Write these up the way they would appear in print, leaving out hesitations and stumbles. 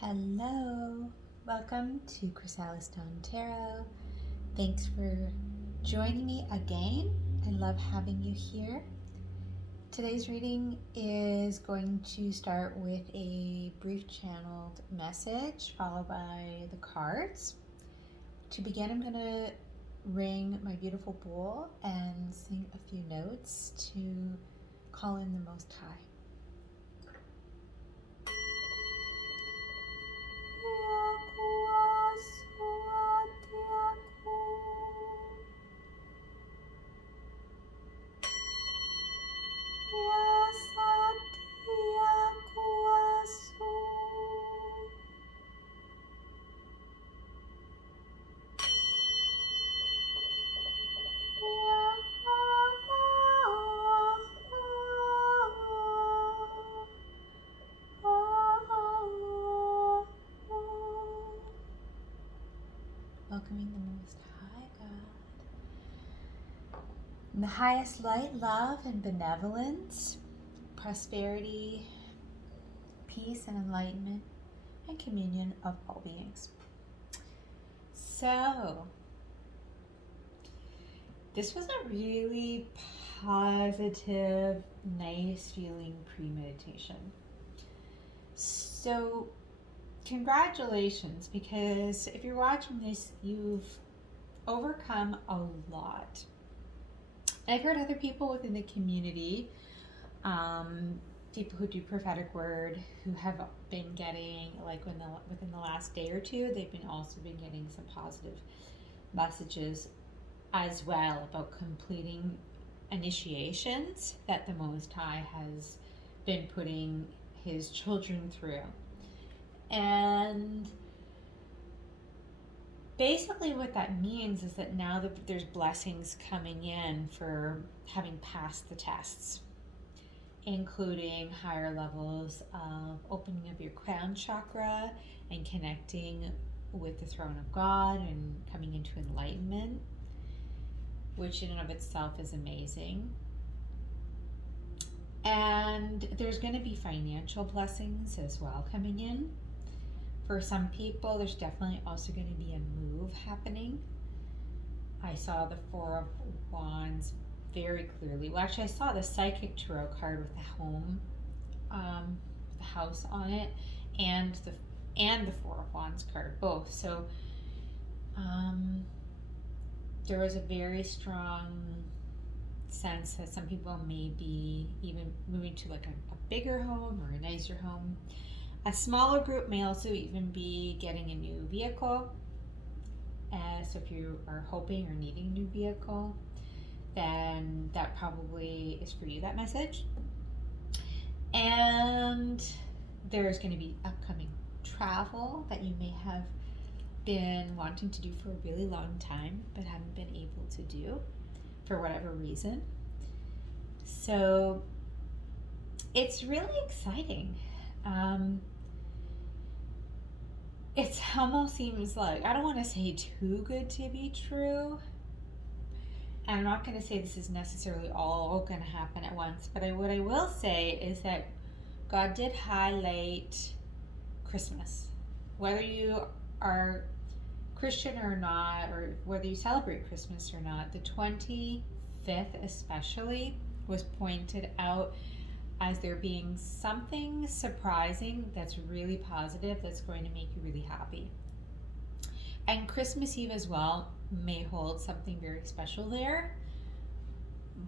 Hello, welcome to chrysalisdawntarot. Thanks for joining me again. I love having you here. Today's reading is going to start with a brief channeled message followed by the cards. To begin, I'm going to ring my beautiful bowl and sing a few notes to call in the Most High. Welcoming the Most High God. In the highest light, love and benevolence, prosperity, peace and enlightenment, and communion of all beings. So, this was a really positive, nice feeling pre-meditation. So, congratulations, because if you're watching this, you've overcome a lot. I've heard other people within the community, people who do prophetic word, who have been getting, like within the last day or two, they've also been getting some positive messages as well about completing initiations that the Most High has been putting his children through. And basically what that means is that now that there's blessings coming in for having passed the tests, including higher levels of opening of your crown chakra and connecting with the throne of God and coming into enlightenment, which in and of itself is amazing. And there's going to be financial blessings as well coming in. For some people, there's definitely also going to be a move happening. I saw the Four of Wands very clearly. Well, actually, I saw the Psychic Tarot card with the house on it, and the Four of Wands card, both. So there was a very strong sense that some people may be even moving to like a bigger home or a nicer home. A smaller group may also even be getting a new vehicle. So if you are hoping or needing a new vehicle, then that probably is for you, that message. And there's going to be upcoming travel that you may have been wanting to do for a really long time but haven't been able to do for whatever reason. So it's really exciting. It almost seems like, I don't want to say too good to be true, and I'm not going to say this is necessarily all going to happen at once, but what I will say is that God did highlight Christmas. Whether you are Christian or not, or whether you celebrate Christmas or not, the 25th especially was pointed out as there being something surprising that's really positive that's going to make you really happy. And Christmas Eve as well may hold something very special there.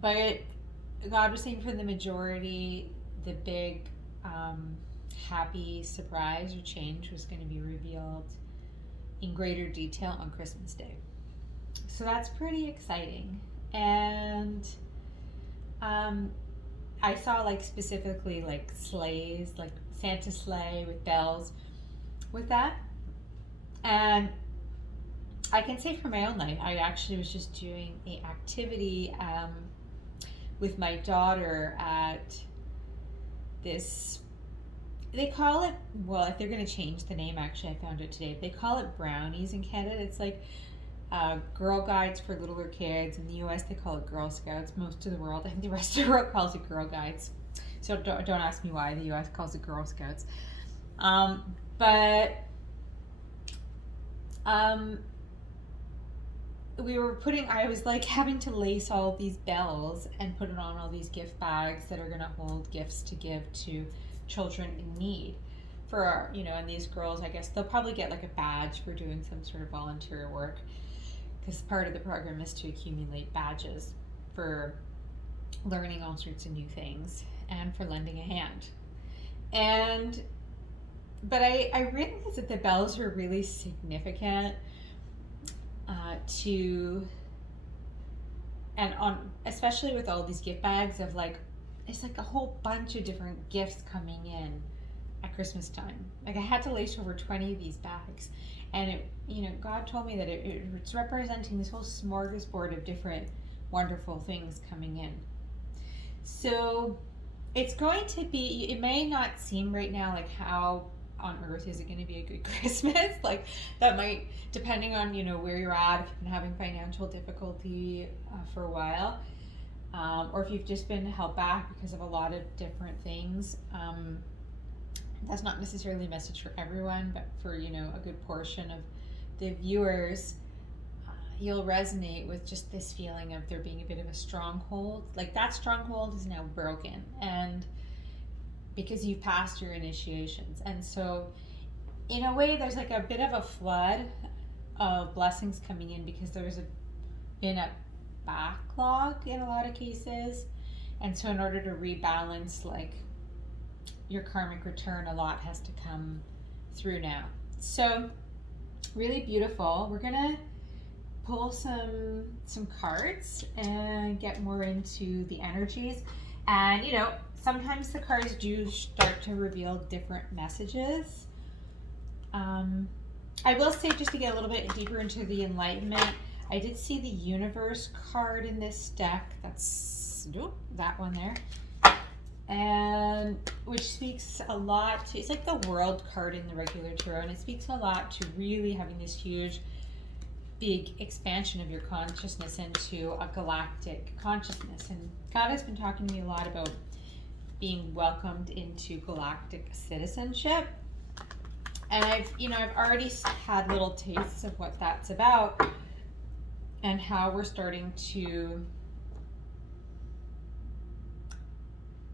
But God was saying for the majority, the big happy surprise or change was going to be revealed in greater detail on Christmas Day. So that's pretty exciting. And I saw like specifically like sleighs, like Santa sleigh with bells with that. And I can say for my own life, I actually was just doing an activity with my daughter at this, they call it, well, if they're going to change the name, actually I found it today, they call it brownies in Canada. It's like Girl Guides for littler kids. In the US they call it Girl Scouts. Most of the world, I think the rest of the world calls it Girl Guides. So don't ask me why the US calls it Girl Scouts. But I was like having to lace all these bells and put it on all these gift bags that are going to hold gifts to give to children in need. For, and these girls, I guess they'll probably get like a badge for doing some sort of volunteer work, because part of the program is to accumulate badges for learning all sorts of new things and for lending a hand. But I realized that the bells were really significant especially with all these gift bags of like, it's like a whole bunch of different gifts coming in at Christmas time. Like I had to lace over 20 of these bags, and God told me that it's representing this whole smorgasbord of different wonderful things coming in. So it's going to be, it may not seem right now like how on earth is it going to be a good Christmas. Like that might, depending on where you're at, if you've been having financial difficulty for a while, or if you've just been held back because of a lot of different things. That's not necessarily a message for everyone, but for a good portion of the viewers, you'll resonate with just this feeling of there being a bit of a stronghold. Like that stronghold is now broken, and because you've passed your initiations. And so in a way there's like a bit of a flood of blessings coming in, because there's been a backlog in a lot of cases. And so in order to rebalance like your karmic return, a lot has to come through now. So really beautiful. We're gonna pull some cards and get more into the energies. And sometimes the cards do start to reveal different messages. I will say, just to get a little bit deeper into the enlightenment, I did see the universe card in this deck. That's that one there. And which speaks a lot to, it's like the world card in the regular tarot, and it speaks a lot to really having this huge big expansion of your consciousness into a galactic consciousness. And God has been talking to me a lot about being welcomed into galactic citizenship. And I've already had little tastes of what that's about, and how we're starting to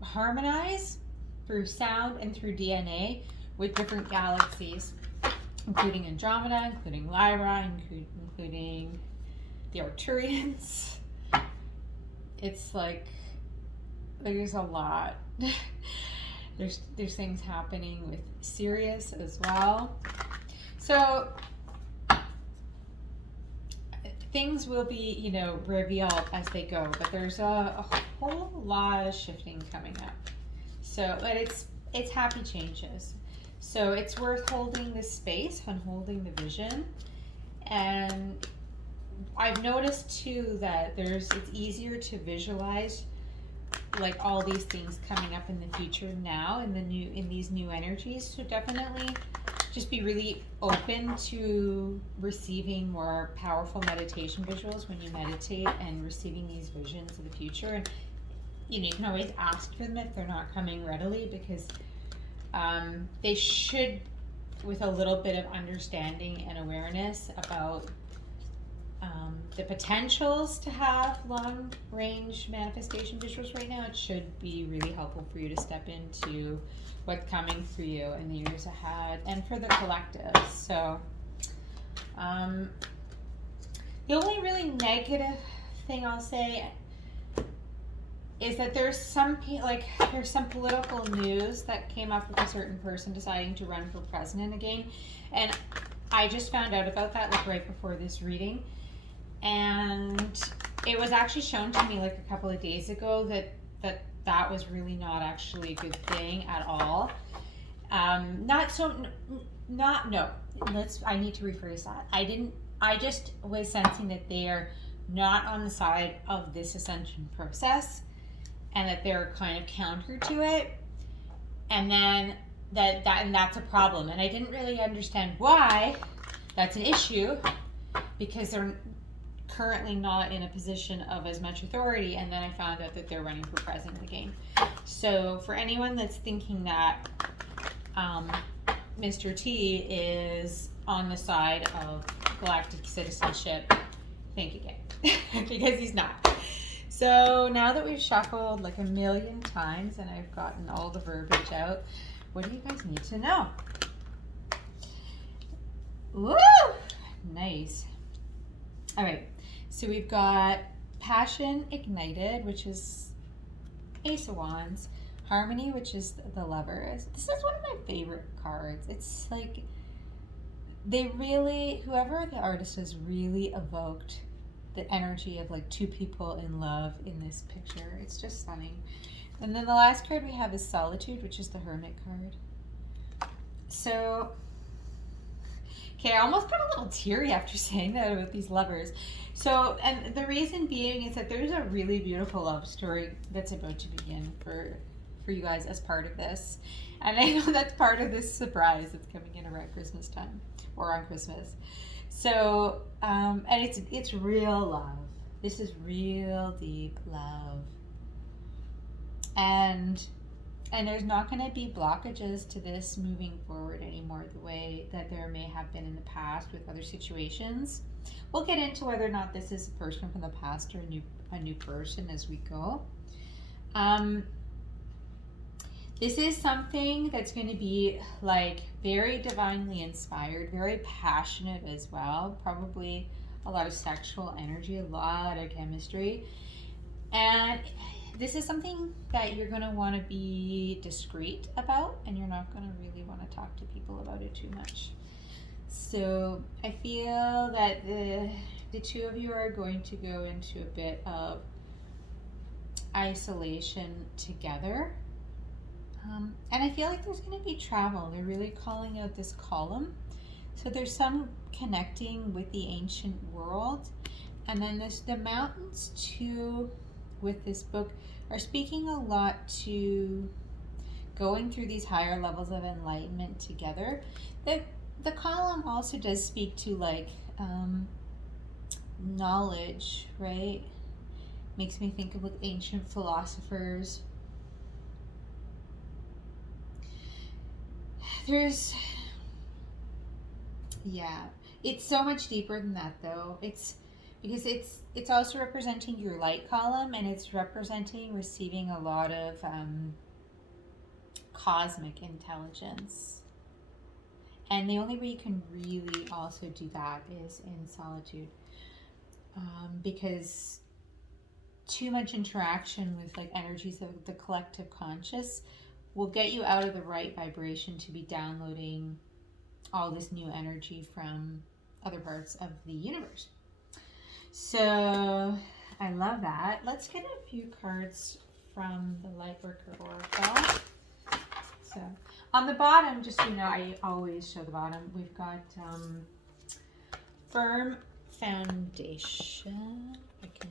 harmonize through sound and through DNA with different galaxies, including Andromeda, including Lyra, including the Arcturians. It's like there's a lot. There's things happening with Sirius as well. So things will be, revealed as they go, but there's a whole lot of shifting coming up. So, but it's happy changes. So it's worth holding this space and holding the vision. And I've noticed too that it's easier to visualize like all these things coming up in the future now in these new energies. So definitely just be really open to receiving more powerful meditation visuals when you meditate, and receiving these visions of the future. And you can always ask for them if they're not coming readily, because they should, with a little bit of understanding and awareness about the potentials to have long range manifestation visuals right now, it should be really helpful for you to step into what's coming for you in the years ahead and for the collective. So the only really negative thing I'll say is that there's some political news that came up with a certain person deciding to run for president again, and I just found out about that like right before this reading. And it was actually shown to me like a couple of days ago that was really not actually a good thing at all. I need to rephrase that. I just was sensing that they are not on the side of this ascension process, and that they're kind of counter to it. And then that's a problem. And I didn't really understand why that's an issue, because they're currently not in a position of as much authority. And then I found out that they're running for president again. So for anyone that's thinking that Mr. T is on the side of galactic citizenship. Think again. Because he's not. So now that we've shuffled like a million times and I've gotten all the verbiage out, what do you guys need to know? Woo! Nice. All right. So we've got Passion Ignited, which is Ace of Wands. Harmony, which is the Lovers. This is one of my favorite cards. It's like they really, whoever the artist has, really evoked the energy of like two people in love in this picture. It's just stunning. And then the last card we have is Solitude, which is the Hermit card. So, okay, I almost got a little teary after saying that about these lovers. So, and the reason being is that there's a really beautiful love story that's about to begin for you guys as part of this. And I know that's part of this surprise that's coming in around Christmas time or on Christmas. So, and it's real love. This is real deep love. And there's not going to be blockages to this moving forward anymore the way that there may have been in the past with other situations. We'll get into whether or not this is a person from the past or a new person as we go. This is something that's going to be like very divinely inspired, very passionate as well, probably a lot of sexual energy, a lot of chemistry. And this is something that you're going to want to be discreet about, and you're not going to really want to talk to people about it too much. So I feel that the two of you are going to go into a bit of isolation together. And I feel like there's going to be travel. They're really calling out this column. So there's some connecting with the ancient world. And then the mountains too, with this book, are speaking a lot to going through these higher levels of enlightenment together. The column also does speak to like knowledge, right? Makes me think of like ancient philosophers. It's so much deeper than that though. It's because it's also representing your light column, and it's representing receiving a lot of cosmic intelligence. And the only way you can really also do that is in solitude, because too much interaction with like energies of the collective conscious will get you out of the right vibration to be downloading all this new energy from other parts of the universe. So I love that. Let's get a few cards from the Lightworker Oracle. So on the bottom, just so you know, I always show the bottom. We've got Firm Foundation. I can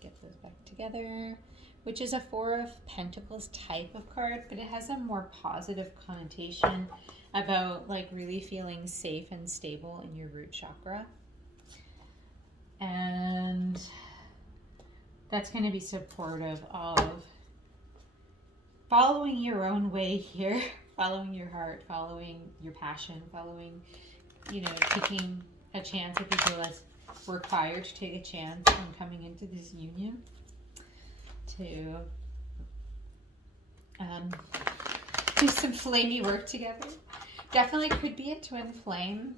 get those back together, which is a Four of Pentacles type of card, but it has a more positive connotation about like really feeling safe and stable in your root chakra. And that's going to be supportive of following your own way here, following your heart, following your passion, following, taking a chance if you feel it's required to take a chance on coming into this union, to do some flamey work together. Definitely could be a twin flame,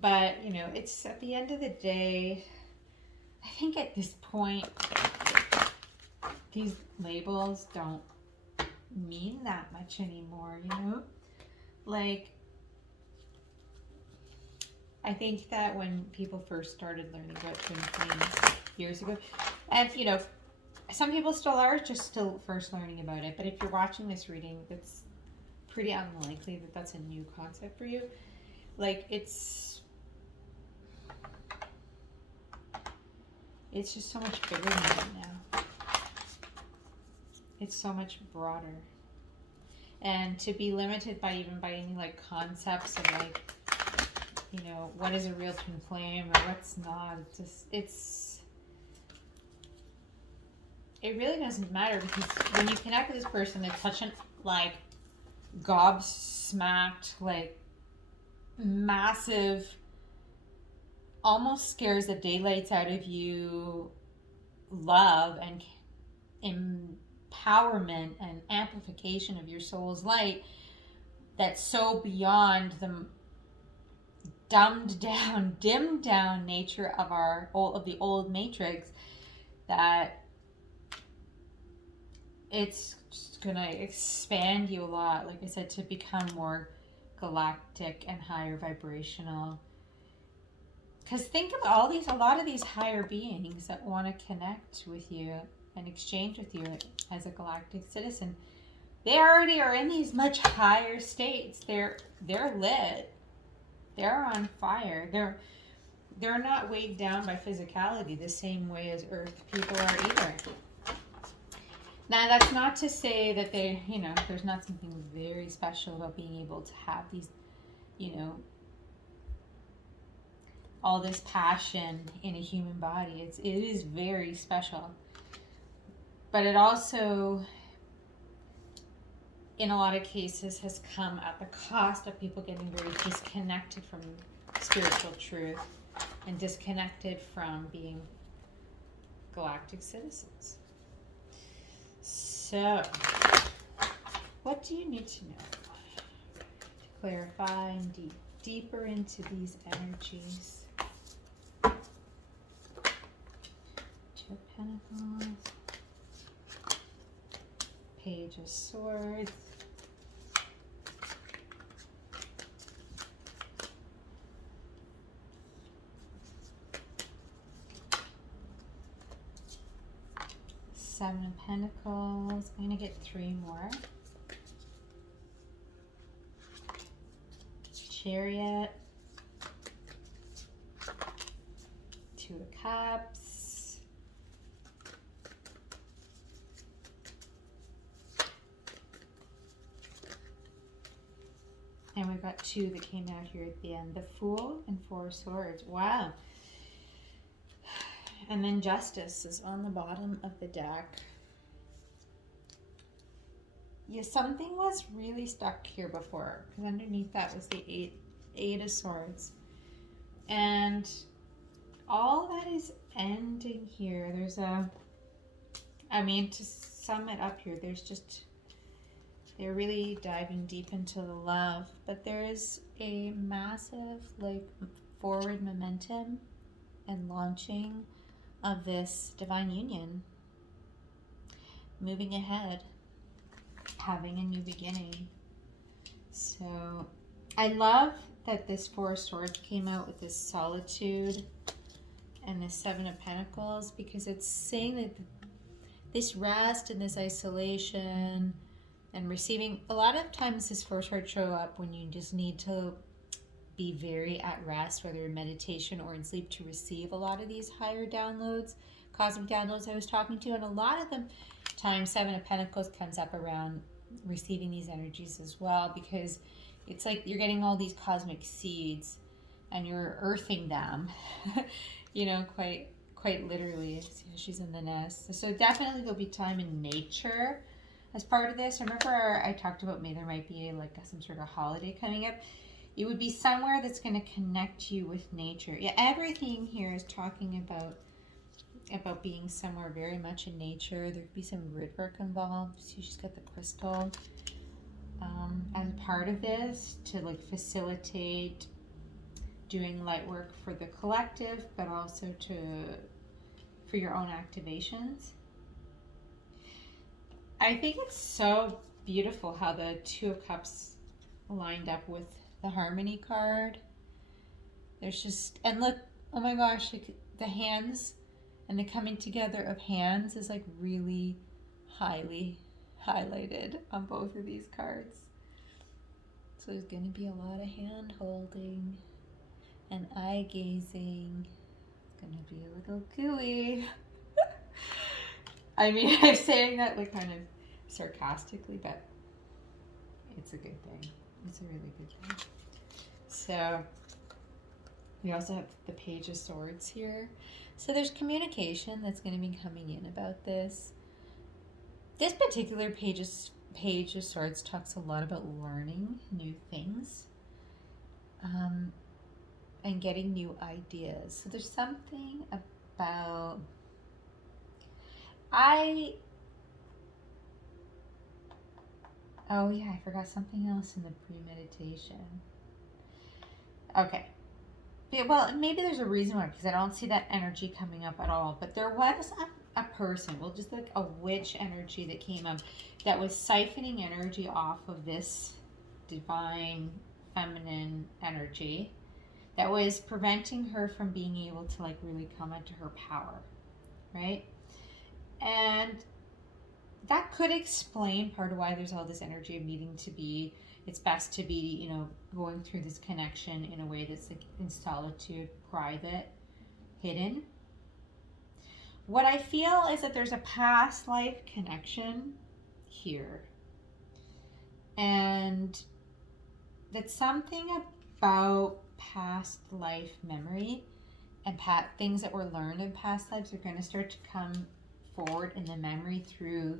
but it's at the end of the day, I think at this point these labels don't mean that much anymore. Like I think that when people first started learning about twin flames years ago, and some people still are just still first learning about it, but if you're watching this reading, it's pretty unlikely that that's a new concept for you. Like it's just so much bigger than that now. It's so much broader. And to be limited by any like concepts of like, what is a real twin flame or what's not, it really doesn't matter, because when you connect with this person, it's such an like gobsmacked, like massive, almost scares the daylights out of you, love and empowerment and amplification of your soul's light that's so beyond the dumbed down, dimmed down nature of the old matrix that it's just gonna expand you a lot, like I said, to become more galactic and higher vibrational. Because think of a lot of these higher beings that want to connect with you and exchange with you as a galactic citizen. They already are in these much higher states. They're lit. They're on fire. They're not weighed down by physicality the same way as Earth people are either. Now, that's not to say that there's not something very special about being able to have these, all this passion in a human body. It is very special. But it also, in a lot of cases, has come at the cost of people getting very disconnected from spiritual truth and disconnected from being galactic citizens. So, what do you need to know to clarify and deeper into these energies? Two of Pentacles, Page of Swords, Seven of Pentacles. I'm going to get three more. Chariot, Two of Cups, and we've got two that came out here at the end. The Fool and Four of Swords. Wow. And then Justice is on the bottom of the deck. Yeah, something was really stuck here before, because underneath that was the Eight of Swords. And all that is ending here. To sum it up here, they're really diving deep into the love, but there is a massive, forward momentum and launching of this divine union, moving ahead, having a new beginning. So I love that this Four of Swords came out with this solitude and this Seven of Pentacles, because it's saying that this rest and this isolation and receiving, a lot of times this Four of Swords show up when you just need to be very at rest, whether in meditation or in sleep, to receive a lot of these higher downloads, cosmic downloads I was talking to. And a lot of them times Seven of Pentacles comes up around receiving these energies as well, because it's like you're getting all these cosmic seeds and you're earthing them, quite literally. She's in the nest. So definitely there'll be time in nature as part of this. Remember I talked about maybe there might be some sort of holiday coming up. It would be somewhere that's going to connect you with nature. Yeah, everything here is talking about being somewhere very much in nature. There could be some grid work involved. See, she's got the crystal as part of this to facilitate doing light work for the collective, but also for your own activations. I think it's so beautiful how the Two of Cups lined up with the Harmony card. There's just, and look, oh my gosh, the hands and the coming together of hands is really highly highlighted on both of these cards. So there's going to be a lot of hand holding and eye gazing. It's going to be a little gooey. I'm saying that kind of sarcastically, but it's a good thing. It's a really good thing. So we also have the Page of Swords here. So there's communication that's going to be coming in about this. This particular Page of Page of Swords talks a lot about learning new things, and getting new ideas. So there's something about oh yeah, I forgot something else in the premeditation. Okay. Yeah, well, maybe there's a reason why, because I don't see that energy coming up at all. But there was a person, well, just like a witch energy that came up that was siphoning energy off of this divine feminine energy that was preventing her from being able to like really come into her power, right? And that could explain part of why there's all this energy of needing to be, it's best to be, you know, going through this connection in a way that's like in solitude, private, hidden. What I feel is that there's a past life connection here. And that something about past life memory and things that were learned in past lives are going to start to come forward in the memory through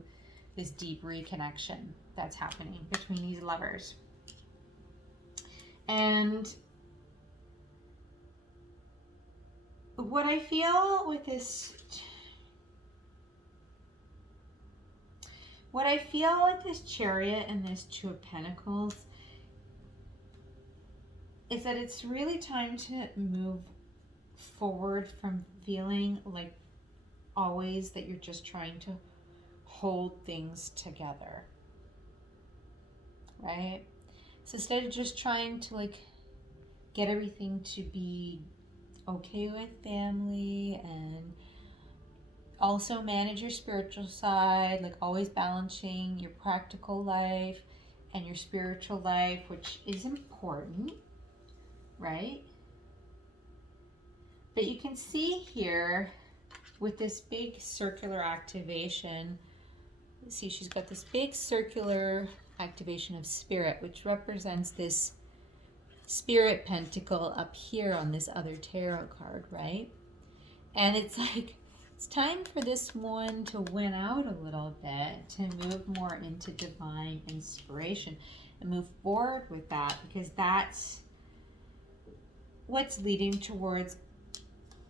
this deep reconnection that's happening between these lovers. And what I feel with this, Chariot and this Two of Pentacles is that it's really time to move forward from feeling like always that you're just trying to hold things together, right? So instead of just trying to like get everything to be okay with family and also manage your spiritual side, like always balancing your practical life and your spiritual life, which is important, right? But you can see here with this big circular activation, see she's got this big circular activation of spirit, which represents this spirit pentacle up here on this other tarot card, right? And it's like, it's time for this one to win out a little bit, to move more into divine inspiration and move forward with that, because that's what's leading towards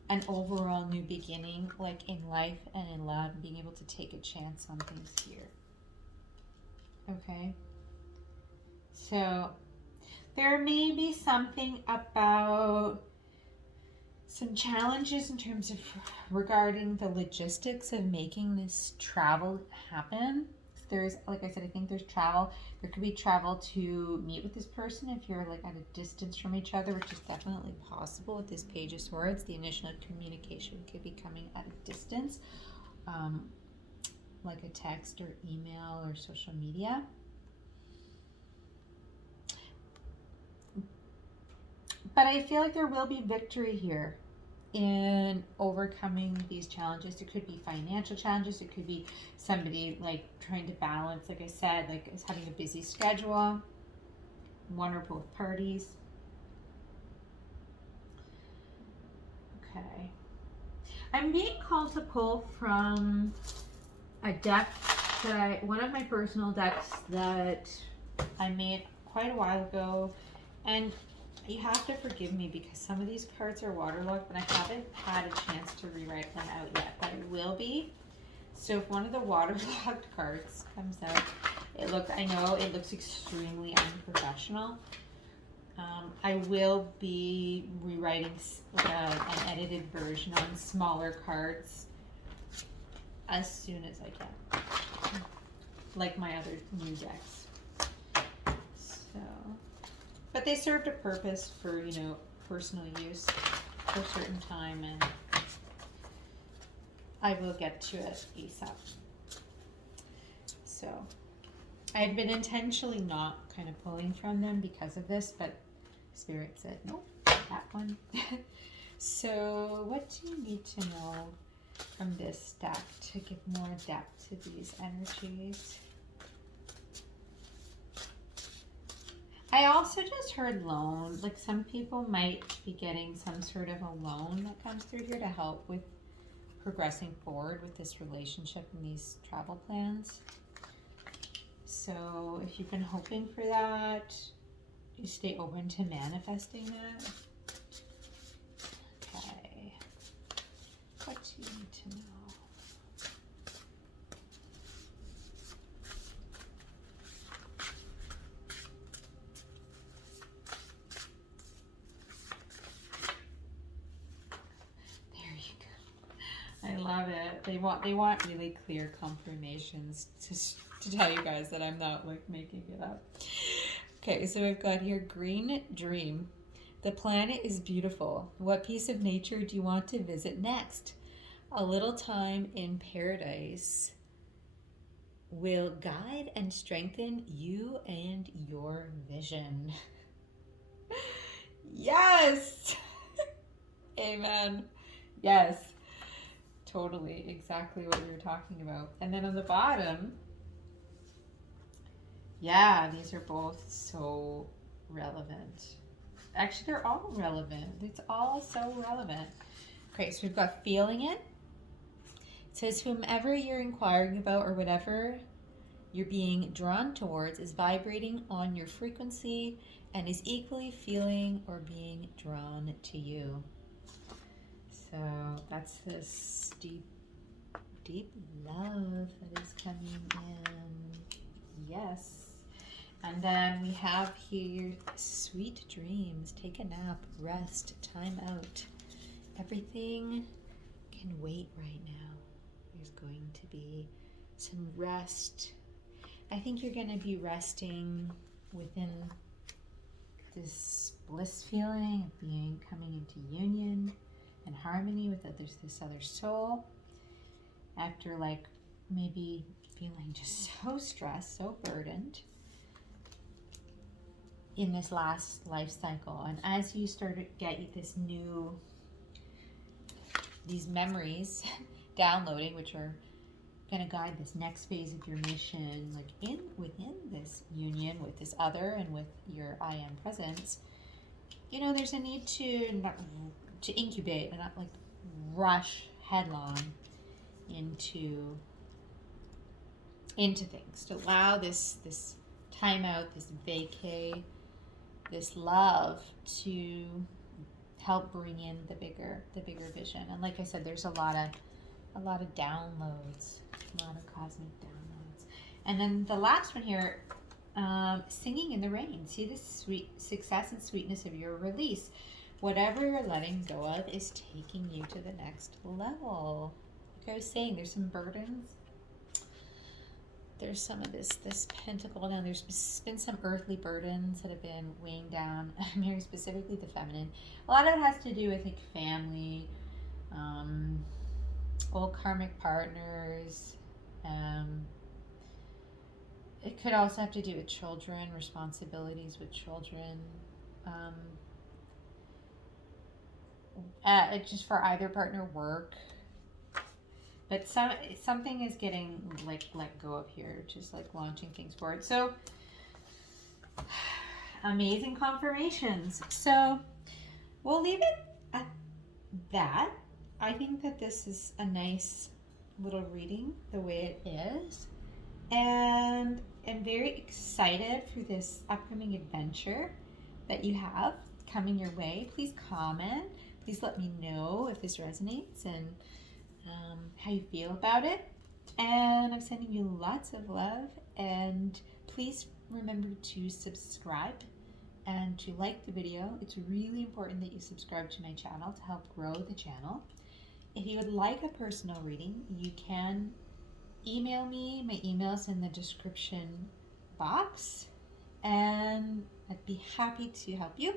an overall new beginning, like in life and in love, and being able to take a chance on things here. Okay? So there may be something about some challenges in terms of regarding the logistics of making this travel happen. There's, like I said, I think there's travel. There could be travel to meet with this person if you're like at a distance from each other, which is definitely possible with this Page of Swords. The initial communication could be coming at a distance, like a text or email or social media. But I feel like there will be victory here in overcoming these challenges. It could be financial challenges. It could be somebody like trying to balance, like I said, like is having a busy schedule, one or both parties. Okay. I'm being called to pull from a deck that one of my personal decks that I made quite a while ago, and you have to forgive me because some of these cards are waterlogged, but I haven't had a chance to rewrite them out yet, but I will be. So if one of the waterlogged cards comes out, I know it looks extremely unprofessional. I will be rewriting an edited version on smaller cards as soon as I can, like my other new decks. So, but they served a purpose for, you know, personal use for a certain time, and I will get to it ASAP. So I've been intentionally not kind of pulling from them because of this, but Spirit said, nope, that one. So what do you need to know from this deck to give more depth to these energies? I also just heard loan. Like some people might be getting some sort of a loan that comes through here to help with progressing forward with this relationship and these travel plans. So if you've been hoping for that, you stay open to manifesting that. Okay. What do you need to know? There you go. I love it. They want really clear confirmations to tell you guys that I'm not like making it up. Okay, so I've got here green dream. The planet is beautiful. What piece of nature do you want to visit next? A little time in paradise will guide and strengthen you and your vision. Yes! Amen. Yes. Totally. Exactly what we were talking about. And then on the bottom, yeah, these are both so relevant. Actually, they're all relevant. It's all so relevant. Okay, so we've got feeling it. It says, whomever you're inquiring about or whatever you're being drawn towards is vibrating on your frequency and is equally feeling or being drawn to you. So that's this deep, deep love that is coming in. Yes. And then we have here sweet dreams. Take a nap, rest, time out. Everything can wait right now. There's going to be some rest. I think you're going to be resting within this bliss feeling of being coming into union and harmony with this other soul. After like maybe feeling just so stressed, so burdened in this last life cycle. And as you start to get these memories downloading, which are going to guide this next phase of your mission, like within this union with this other and with your I am presence, there's a need to incubate and not like rush headlong into things, to allow this time out, this vacay, this love to help bring in the bigger vision. And like I said, there's a lot of downloads, a lot of cosmic downloads. And then the last one here, singing in the rain. See the sweet success and sweetness of your release. Whatever you're letting go of is taking you to the next level. Like I was saying, there's some burdens. There's some of this pentacle down. There's been some earthly burdens that have been weighing down, very specifically the feminine. A lot of it has to do with like family, old karmic partners. It could also have to do with children, responsibilities with children. Just for either partner, work. But something is getting like let go of here, which is like launching things forward. So amazing confirmations. So we'll leave it at that. I think that this is a nice little reading the way it is. And I'm very excited for this upcoming adventure that you have coming your way. Please comment. Please let me know if this resonates and how you feel about it. And I'm sending you lots of love. And please remember to subscribe and to like the video. It's really important that you subscribe to my channel to help grow the channel. If you would like a personal reading, you can email me. My email's in the description box. And I'd be happy to help you.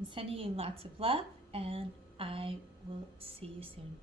I'm sending you lots of love, and I will see you soon.